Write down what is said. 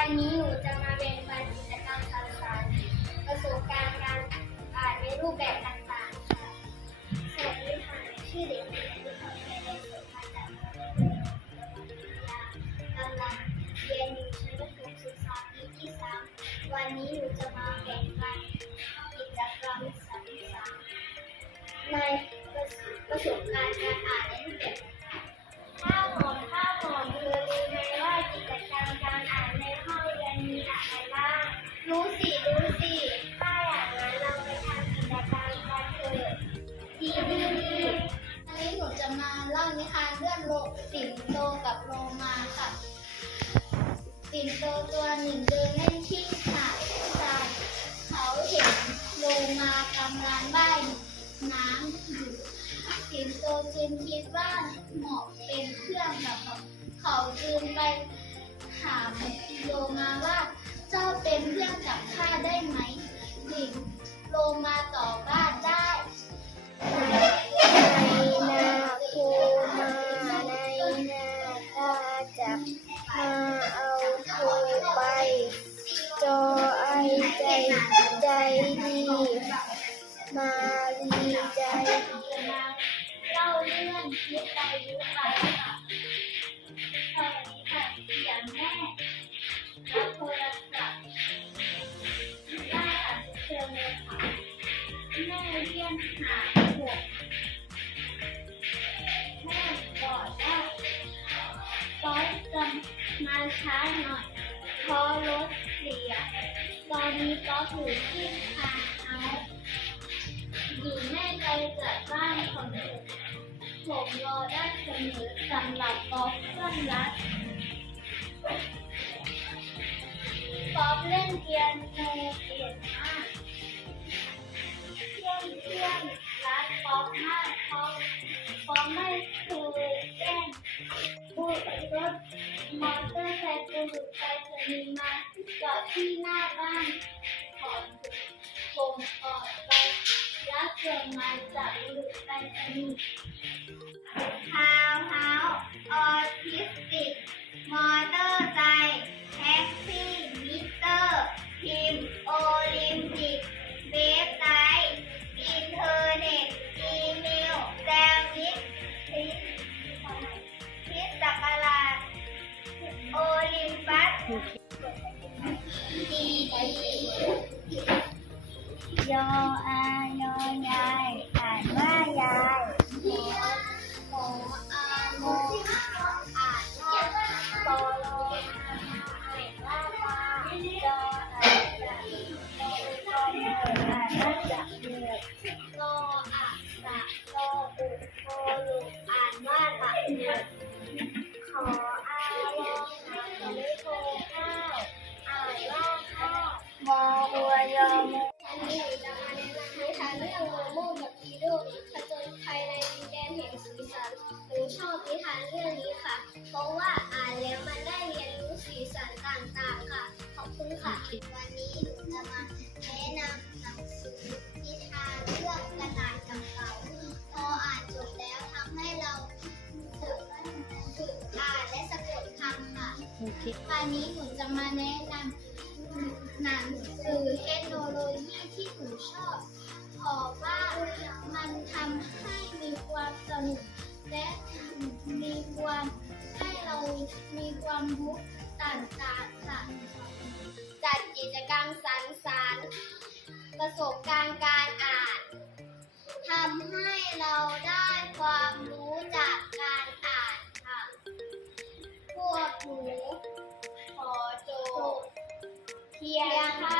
วันนี้หนูจะมาแบ่งปันกิจกรรมข่าวสาประสบการณ์การอ่านในรูปแบบต่างๆค่ะสวัสดีค่ะ ชื่อเด็กหญิงนิพนธ์เดชสุภาจากโรงเรียนกำลังเรียนอยู่ชั้นประถมศึกษาปีที่สวันนี้หนูจะมาแบ่งปันกิจกรรมสามสในประสบการณ์การอ่านในรูปแบบต่าห้าหอม สิงโตตัวหนึ่งเดินเล่นที่หาดทรายเขาเห็นโลมากำลังว่ายน้ำอยู่สิงโตจึงคิดว่าเหมาะเป็นเพื่อนกับเขาเขาจึงไปถามโลมาว่าเจ้าเป็นเพื่อนกับข้าได้ไหมสิงโลมาตอบว่าได้ในนาคูมาในนาข้าจะมาเอา ไปจอไอใจใจดีมาลีใจเล่าเรื่องยึดไปยึดไปค่ะสวัสดีค่ะเสียงแม่รับโทรศัพท์ได้ค่ะเชิญเลยค่ะแม่เรียนหาหกแม่บอกว่าป๊อปจะมาช้าหน่อย เพราะรถเสีย ตอนนี้ป๊อปอยู่ที่ทางเอาหญิงแม่ใจจัดบ้านของหนูผมรอได้เสมอสำหรับป๊อปเพื่อนรักป๊อปเล่นเปียโนเก่งมากเพื่อนเพื่อนรักป๊อปมากเพราะป๊อปไม่เคย เกิดมาจากหลุดไปสนิททาวเท้าออทิสติก มอเตอร์ไซค์แท็กซี่มิเตอร์ทีมโอลิมปิก เว็บไซต์อินเทอร์เน็ต อีเมลแซนด์วิชคริสคริสตักราชโอลิมปัสดีดียออายอ อะสะโลอุโคลุอ่านว่าตะเดือดขออาวอหาหรือโคข้าวอ่านว่าข้าวมออัวยอมอันนี้หนูจะมาแนะนำนิทานเรื่องโมโม่กับพีโดผจญภัยในดินแดนแห่งสีสันหนูชอบนิทานเรื่องนี้ค่ะ เพราะว่าอ่านแล้วมันได้เรียนรู้สีสันต่างๆค่ะ ขอบคุณค่ะ วันนี้หนูจะมาแนะนำหนังสือ วันนี้หนูจะมาแนะนำหนังสือเทคโนโลยีที่หนูชอบเพราะว่ามันทำให้มีความสนุกและมีความให้เรามีความรู้ต่างๆค่ะ จัดกิจกรรมสรรสรรค์ 天。